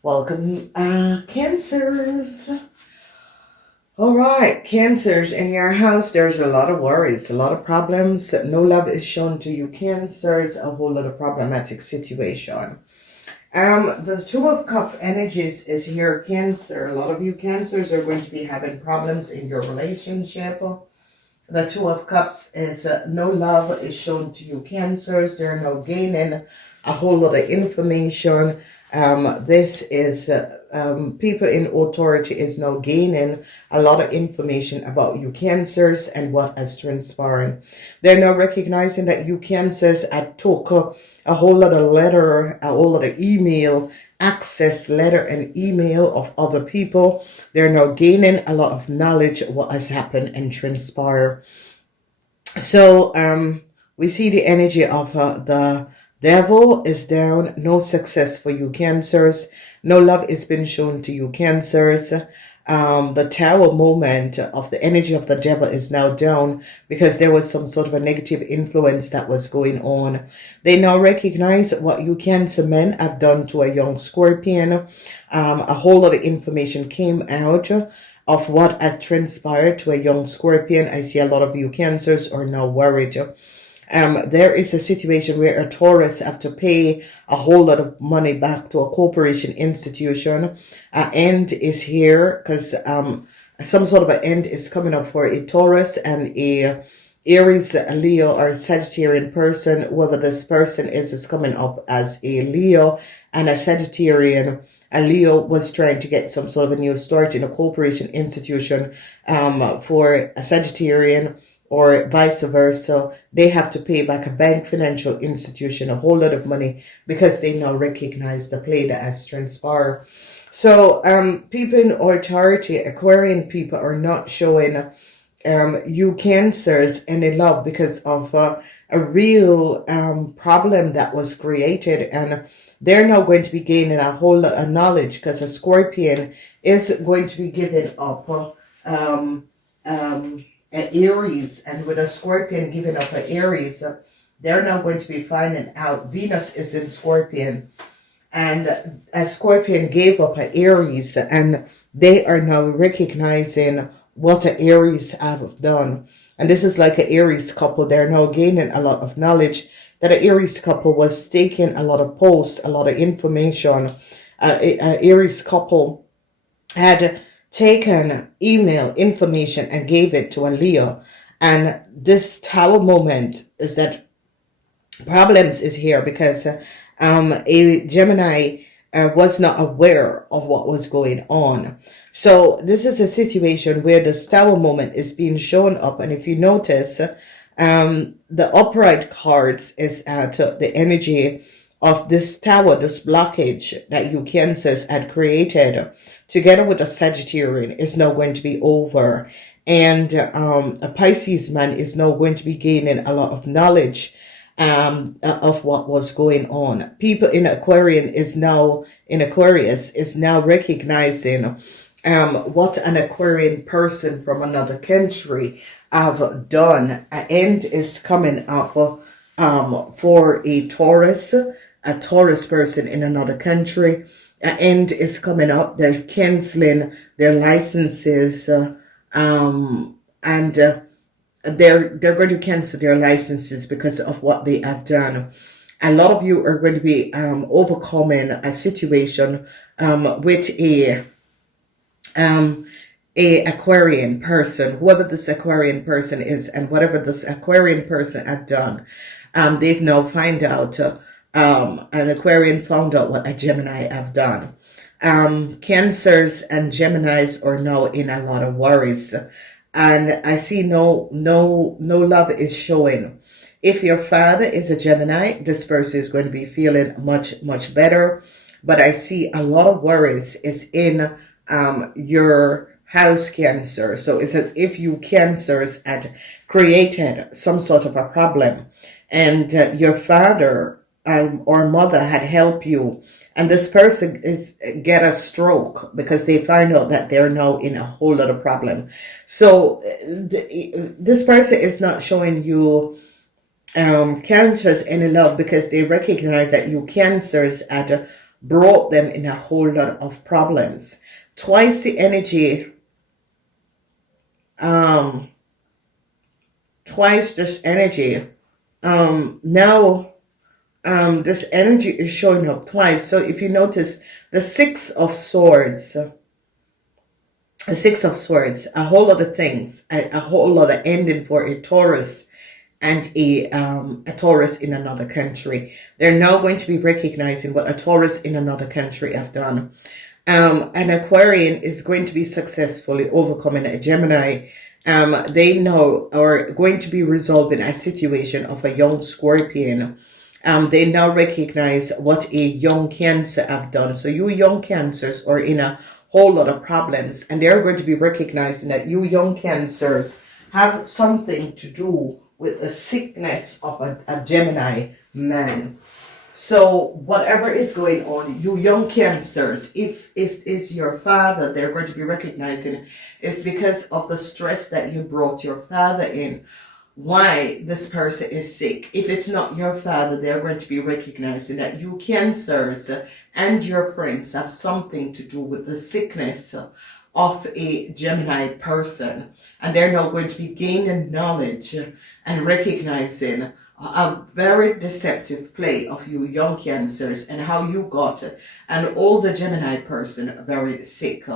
Welcome, Cancers. All right, Cancers, in your house, there's a lot of worries, a lot of problems. No love is shown to you, Cancers. A whole lot of problematic situation. The Two of Cup energies is here, Cancer. A lot of you Cancers are going to be having problems in your relationship. The Two of Cups is no love is shown to you, Cancers. There are no gaining a whole lot of information. This is people in authority is now gaining a lot of information about you Cancers and what has transpired. They're now recognizing that you Cancers took a whole lot of letter, a whole lot of email, access letter and email of other people. They're now gaining a lot of knowledge of what has happened and transpired. So we see the energy of the Devil is down. No success for you Cancers. No love is being shown to you Cancers. The Tower moment of the energy of the Devil is now down because there was some sort of a negative influence that was going on. They now recognize what you Cancer men have done to a young Scorpion. A whole lot of information came out of what has transpired to a young Scorpion. I see a lot of you Cancers are now worried. There is a situation where a Taurus have to pay a whole lot of money back to a corporation institution. An end is here because some sort of an end is coming up for a Taurus and a Aries, a Leo, or a Sagittarian person. Whoever this person is coming up as a Leo and a Sagittarian. A Leo was trying to get some sort of a new start in a corporation institution for a Sagittarian, or vice versa. They have to pay back a bank financial institution a whole lot of money because they now recognize the play that has transpired. So people in authority, Aquarian people, are not showing you Cancers any love because of a real problem that was created, and they're now going to be gaining a whole lot of knowledge because a Scorpion is going to be giving up Aries, and with a Scorpion giving up an Aries, they're now going to be finding out Venus is in Scorpion, and a Scorpion gave up an Aries, and they are now recognizing what the Aries have done. And this is like an Aries couple. They're now gaining a lot of knowledge that an Aries couple was taking a lot of posts, a lot of information. An Aries couple had taken email information and gave it to a Leo. And this Tower moment is that problems is here because a Gemini was not aware of what was going on. So this is a situation where the Tower moment is being shown up. And if you notice, the upright cards is at the energy of this Tower, this blockage that you Cancers had created together with a Sagittarian is now going to be over. And a Pisces man is now going to be gaining a lot of knowledge of what was going on. People in Aquarius is now recognizing what an Aquarian person from another country have done. An end is coming up for a Taurus person in another country. An end is coming up. They're canceling their licenses, and they're going to cancel their licenses because of what they have done. A lot of you are going to be overcoming a situation with a Aquarian person, whoever this Aquarian person is, and whatever this Aquarian person had done. They've now find out. An Aquarian found out what a Gemini have done. Cancers and Geminis are now in a lot of worries, and I see no love is showing. If your father is a Gemini, this person is going to be feeling much better, but I see a lot of worries is in your house, Cancer. So it's as if you Cancers had created some sort of a problem, and your father or mother had helped you, and this person is get a stroke because they find out that they're now in a whole lot of problem. So this person is not showing you Cancers any love because they recognize that you Cancers had brought them in a whole lot of problems. Twice the energy, twice this energy. Now this energy is showing up twice. So if you notice the Six of Swords, a whole lot of things, a whole lot of ending for a Taurus and a Taurus in another country. They're now going to be recognizing what a Taurus in another country have done. An Aquarian is going to be successfully overcoming a Gemini. They now are going to be resolving a situation of a young Scorpion. They now recognize what a young Cancer have done. So you young Cancers are in a whole lot of problems, and they're going to be recognizing that you young Cancers have something to do with the sickness of a Gemini man. So whatever is going on, you young Cancers, if it is your father, they're going to be recognizing it's because of the stress that you brought your father in, why this person is sick. If it's not your father, they're going to be recognizing that you Cancers and your friends have something to do with the sickness of a Gemini person. And they're now going to be gaining knowledge and recognizing a very deceptive play of you young Cancers and how you got an older Gemini person very sick.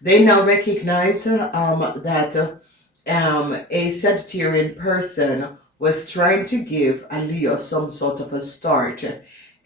They now recognize that a Sagittarian person was trying to give a Leo some sort of a start,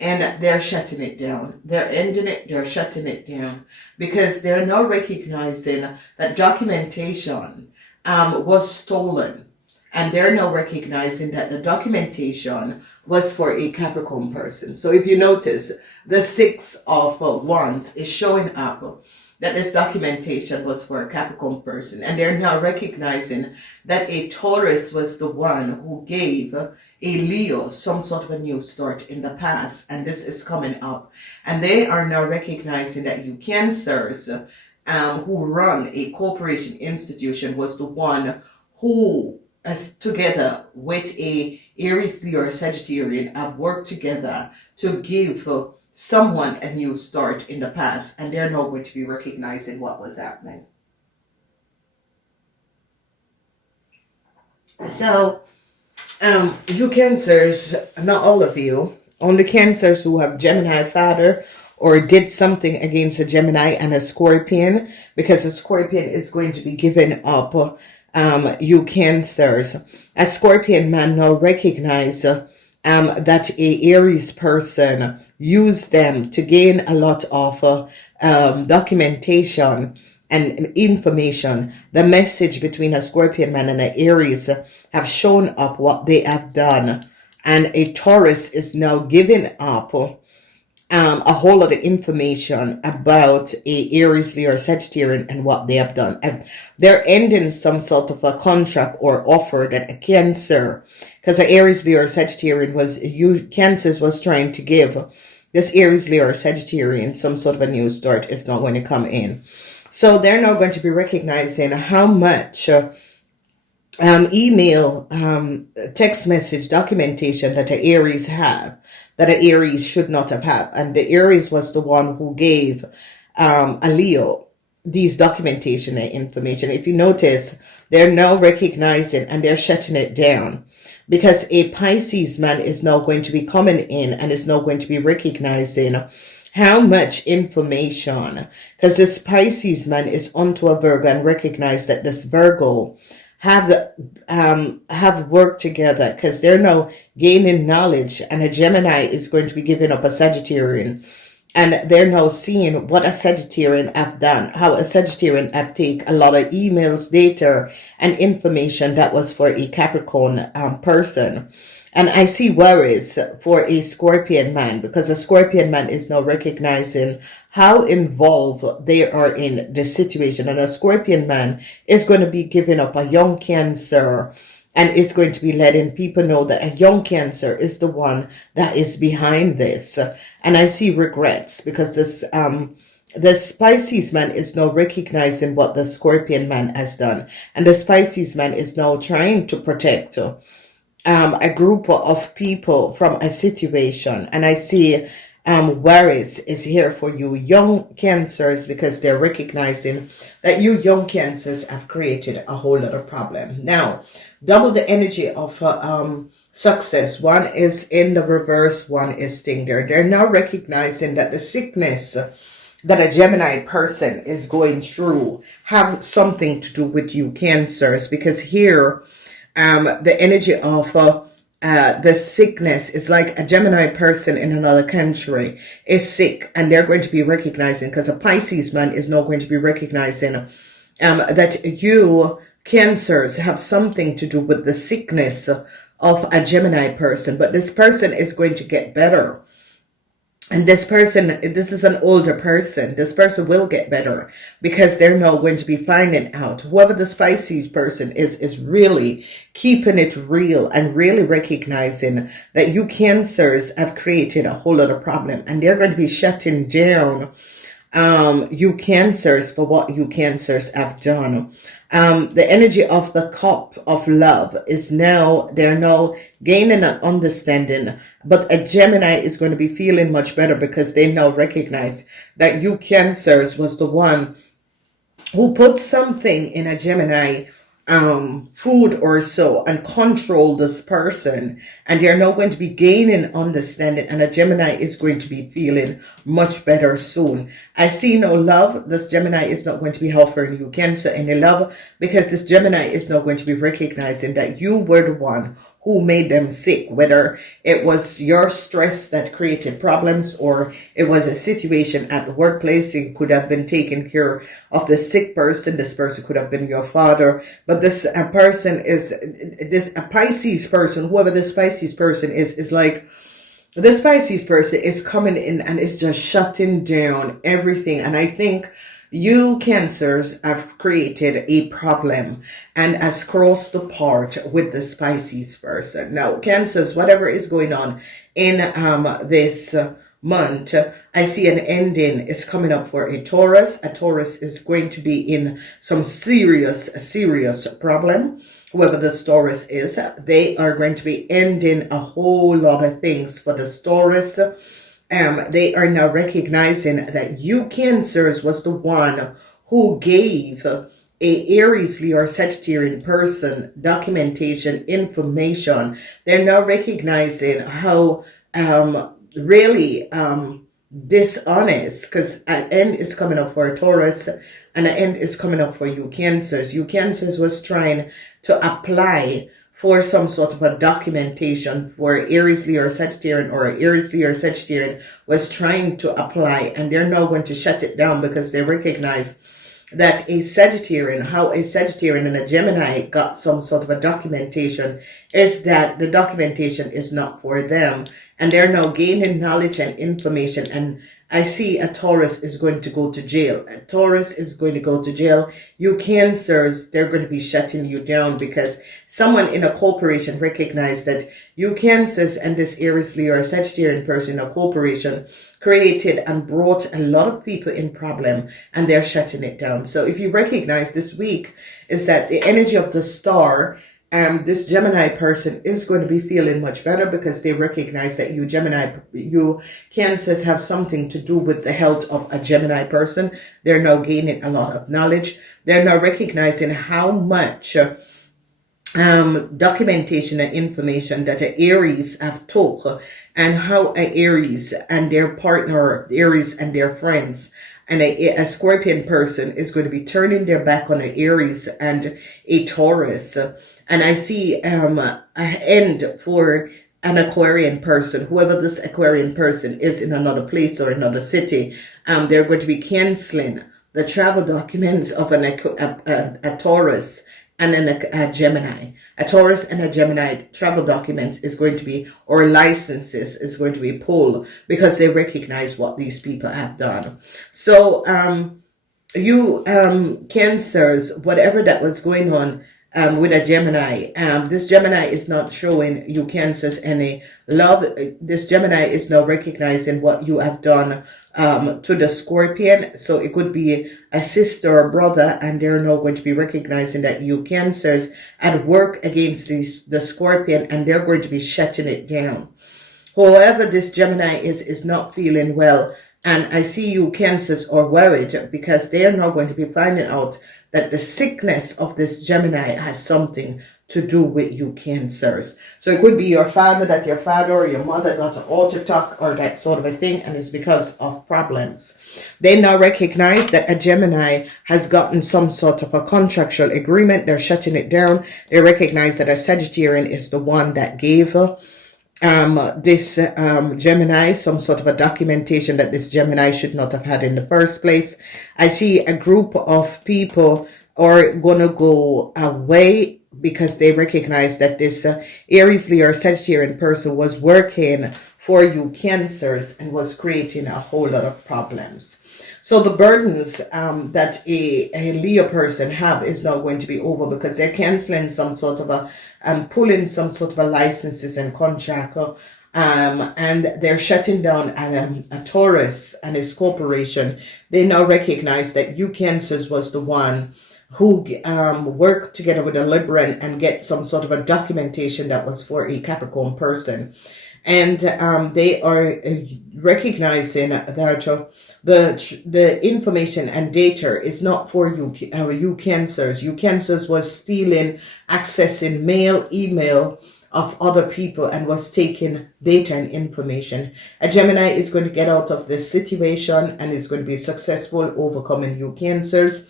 and they're shutting it down. They're ending it, they're shutting it down, because they're now recognizing that documentation was stolen. And they're now recognizing that the documentation was for a Capricorn person. So if you notice, the Six of Wands is showing up that this documentation was for a Capricorn person. And they're now recognizing that a Taurus was the one who gave a Leo some sort of a new start in the past. And this is coming up. And they are now recognizing that you Cancers who run a corporation institution was the one who, as together with a Aries, Leo, or Sagittarian, have worked together to give someone a new start in the past, and they're now going to be recognizing what was happening. So, you Cancers, not all of you, only Cancers who have Gemini father or did something against a Gemini and a Scorpion, because a Scorpion is going to be given up. You Cancers, a Scorpion man now recognize that a Aries person used them to gain a lot of documentation and information. The message between a Scorpion man and an Aries have shown up what they have done, and a Taurus is now giving up a whole lot of information about a Aries, Leo, or Sagittarian and what they have done. And they're ending some sort of a contract or offer that a Cancer, because a Aries, Leo, or Sagittarian Cancers was trying to give this Aries, Leo, or Sagittarian some sort of a new start is not going to come in. So they're now going to be recognizing how much email, text message documentation that the Aries have, that an Aries should not have had. And the Aries was the one who gave a Leo these documentation and information. If you notice, they're now recognizing and they're shutting it down, because a Pisces man is now going to be coming in and is now going to be recognizing how much information, because this Pisces man is onto a Virgo and recognize that this Virgo have worked together, because they're now gaining knowledge, and a Gemini is going to be giving up a Sagittarian, and they're now seeing what a Sagittarian have done, how a Sagittarian have taken a lot of emails, data, and information that was for a Capricorn person. And I see worries for a Scorpion man, because a Scorpion man is now recognizing how involved they are in the situation. And a Scorpion man is going to be giving up a young Cancer, and is going to be letting people know that a young Cancer is the one that is behind this. And I see regrets, because this Pisces man is now recognizing what the Scorpion man has done. And the Pisces man is now trying to protect a group of people from a situation. And I see worries is here for you young cancers, because they're recognizing that you young cancers have created a whole lot of problem. Now, double the energy of success. One is in the reverse, one is staying there. They're now recognizing that the sickness that a Gemini person is going through have something to do with you cancers, because here the energy of the sickness is like a Gemini person in another country is sick, and they're going to be recognizing, because a Pisces man is now going to be recognizing that you cancers have something to do with the sickness of a Gemini person. But this person is going to get better. And this person, this is an older person. This person will get better, because they're now going to be finding out whoever the Pisces person is really keeping it real and really recognizing that you cancers have created a whole lot of problem, and they're going to be shutting down you cancers for what you cancers have done. The energy of the cup of love is now, they're now gaining an understanding, but a Gemini is going to be feeling much better, because they now recognize that you cancers was the one who put something in a Gemini food or so and control this person, and they're now going to be gaining understanding, and a Gemini is going to be feeling much better soon. I see no love. This Gemini is not going to be offering you Cancer any love, because this Gemini is not going to be recognizing that you were the one who made them sick, whether it was your stress that created problems or it was a situation at the workplace. You could have been taking care of the sick person. This person could have been your father, but this person is a Pisces person. Whoever this Pisces person is like, this Pisces person is coming in and is just shutting down everything. And I think you cancers have created a problem and has crossed the part with the Pisces person. Now, cancers, whatever is going on in this month, I see an ending is coming up for a Taurus. A Taurus is going to be in some serious problem. Whoever the Taurus is, they are going to be ending a whole lot of things for the Taurus. They are now recognizing that you cancers was the one who gave a Aries, Leo, or Sagittarian person documentation, information. They're now recognizing how really dishonest, because an end is coming up for a Taurus and an end is coming up for you cancers. You cancers was trying to apply for some sort of a documentation for Aries, Leo, or Sagittarian, or Aries, Leo, or Sagittarian was trying to apply, and they're now going to shut it down, because they recognize that a Sagittarian, how a Sagittarian and a Gemini got some sort of a documentation, is that the documentation is not for them, and they're now gaining knowledge and information. And I see a Taurus is going to go to jail. A Taurus is going to go to jail. You cancers, they're going to be shutting you down, because someone in a corporation recognized that you cancers and this Aries, Leo, or Sagittarian person in a corporation created and brought a lot of people in problem, and they're shutting it down. So if you recognize this week is that the energy of the star, this Gemini person is going to be feeling much better, because they recognize that you cancers have something to do with the health of a Gemini person. They're now gaining a lot of knowledge. They're now recognizing how much documentation and information that a Aries have took, and how a Aries and their partner, Aries and their friends, and a Scorpion person is going to be turning their back on an Aries and a Taurus. And I see an end for an Aquarian person. Whoever this Aquarian person is in another place or another city, they're going to be canceling the travel documents of a Taurus and a Gemini. A Taurus and a Gemini travel documents is going to be, or licenses is going to be pulled, because they recognize what these people have done. So you cancers, whatever that was going on with a Gemini, this Gemini is not showing you cancers any love. This Gemini is now recognizing what you have done to the Scorpion. So it could be a sister or brother, and they're now going to be recognizing that you cancers at work against the Scorpion, and they're going to be shutting it down. whoever this Gemini is not feeling well. And I see you Cancers are worried because they are now going to be finding out that the sickness of this Gemini has something to do with you Cancers. So it could be your father, that your father or your mother got an heart attack or that sort of a thing, and it's because of problems. They now recognize that a Gemini has gotten some sort of a contractual agreement. They're shutting it down. They recognize that a Sagittarian is the one that gave this Gemini some sort of a documentation that this Gemini should not have had in the first place. I see a group of people are going to go away because they recognize that this Aries, Leo, or Sagittarian person was working for you Cancers and was creating a whole lot of problems. So the burdens that a Leo person have is now going to be over because they're canceling some sort of a pulling some sort of a licenses and contract, and they're shutting down a Taurus and his corporation. They now recognize that you Cancers was the one who worked together with a Libran and get some sort of a documentation that was for a Capricorn person. And they are recognizing that the information and data is not for you Cancers. You Cancers was stealing, accessing mail, email of other people and was taking data and information. A Gemini is going to get out of this situation and is going to be successful overcoming you Cancers.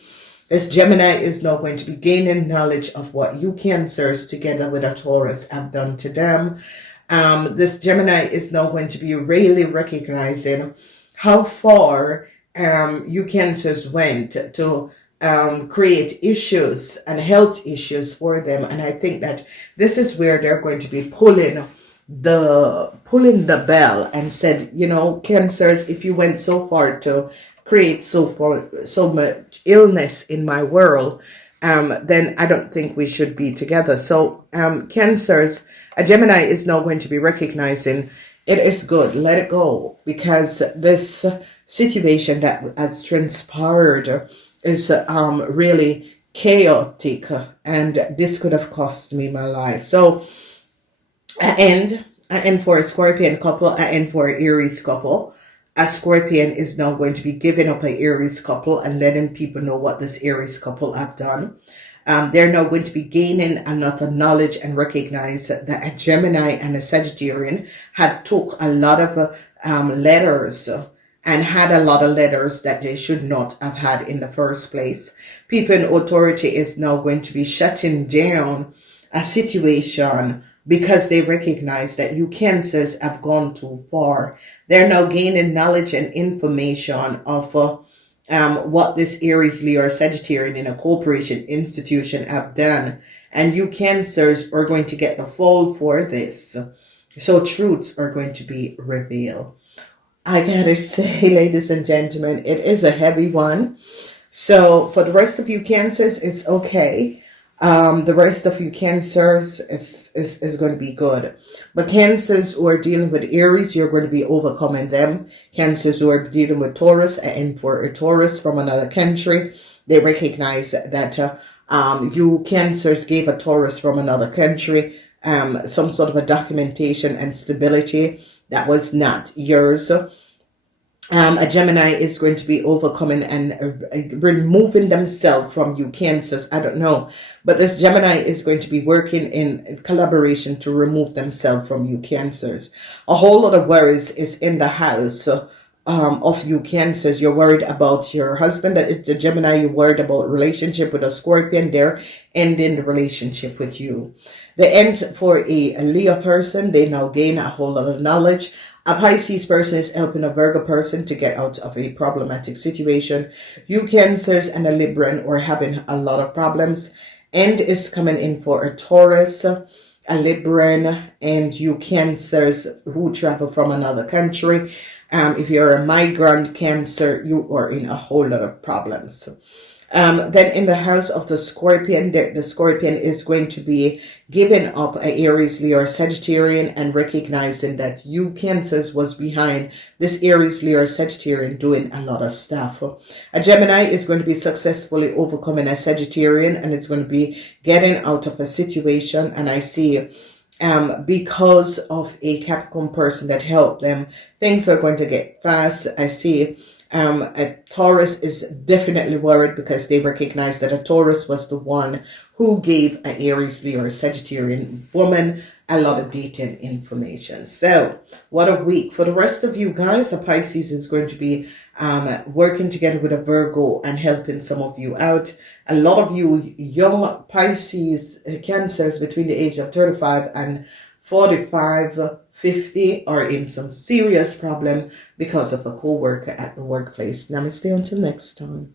This Gemini is now going to be gaining knowledge of what you Cancers together with a Taurus have done to them. This Gemini is now going to be really recognizing how far you Cancers went to create issues and health issues for them. And I think that this is where they're going to be pulling the bell and said, you know, Cancers, if you went so far to create so much illness in my world, then I don't think we should be together. So Cancers, a Gemini is now going to be recognizing it is good, let it go, because this situation that has transpired is really chaotic, and this could have cost me my life. So I end for a Scorpion couple, I end for an Aries couple. A Scorpion is now going to be giving up an Aries couple and letting people know what this Aries couple have done. They're now going to be gaining a lot of knowledge and recognize that a Gemini and a Sagittarian had took a lot of letters and had a lot of letters that they should not have had in the first place. People in authority is now going to be shutting down a situation because they recognize that you Cancers have gone too far. They're now gaining knowledge and information of what this Aries, Leo, or Sagittarian in a corporation institution have done. And you Cancers are going to get the fall for this. So truths are going to be revealed. I gotta say, ladies and gentlemen, it is a heavy one. So for the rest of you Cancers, it's okay. The rest of you Cancers is going to be good. But Cancers who are dealing with Aries, you're going to be overcoming them. Cancers who are dealing with Taurus, and for a Taurus from another country, they recognize that you Cancers gave a Taurus from another country some sort of a documentation and stability that was not yours. A Gemini is going to be overcoming and removing themselves from you Cancers. I don't know. But this Gemini is going to be working in collaboration to remove themselves from you Cancers. A whole lot of worries is in the house of you Cancers. You're worried about your husband. That is the Gemini. You're worried about relationship with a Scorpion. They're ending the relationship with you. The end for a Leo person. They now gain a whole lot of knowledge. A Pisces person is helping a Virgo person to get out of a problematic situation. You Cancers and a Libran are having a lot of problems. End is coming in for a Taurus, a Libran, and you Cancers who travel from another country. If you're a migrant Cancer, you are in a whole lot of problems. Then in the house of the Scorpion, the Scorpion is going to be giving up a Aries, Leo, or Sagittarian and recognizing that you Cancers was behind this Aries, Leo, or Sagittarian doing a lot of stuff. A Gemini is going to be successfully overcoming a Sagittarian and is going to be getting out of a situation. And I see because of a Capricorn person that helped them. Things are going to get fast. I see a Taurus is definitely worried because they recognize that a Taurus was the one who gave an Aries, Leo, or Sagittarian woman a lot of detailed information. So what a week. For the rest of you guys, a Pisces is going to be working together with a Virgo and helping some of you out. A lot of you young Pisces Cancers between the age of 35 and 45, 50 are in some serious problem because of a co-worker at the workplace. Namaste until next time.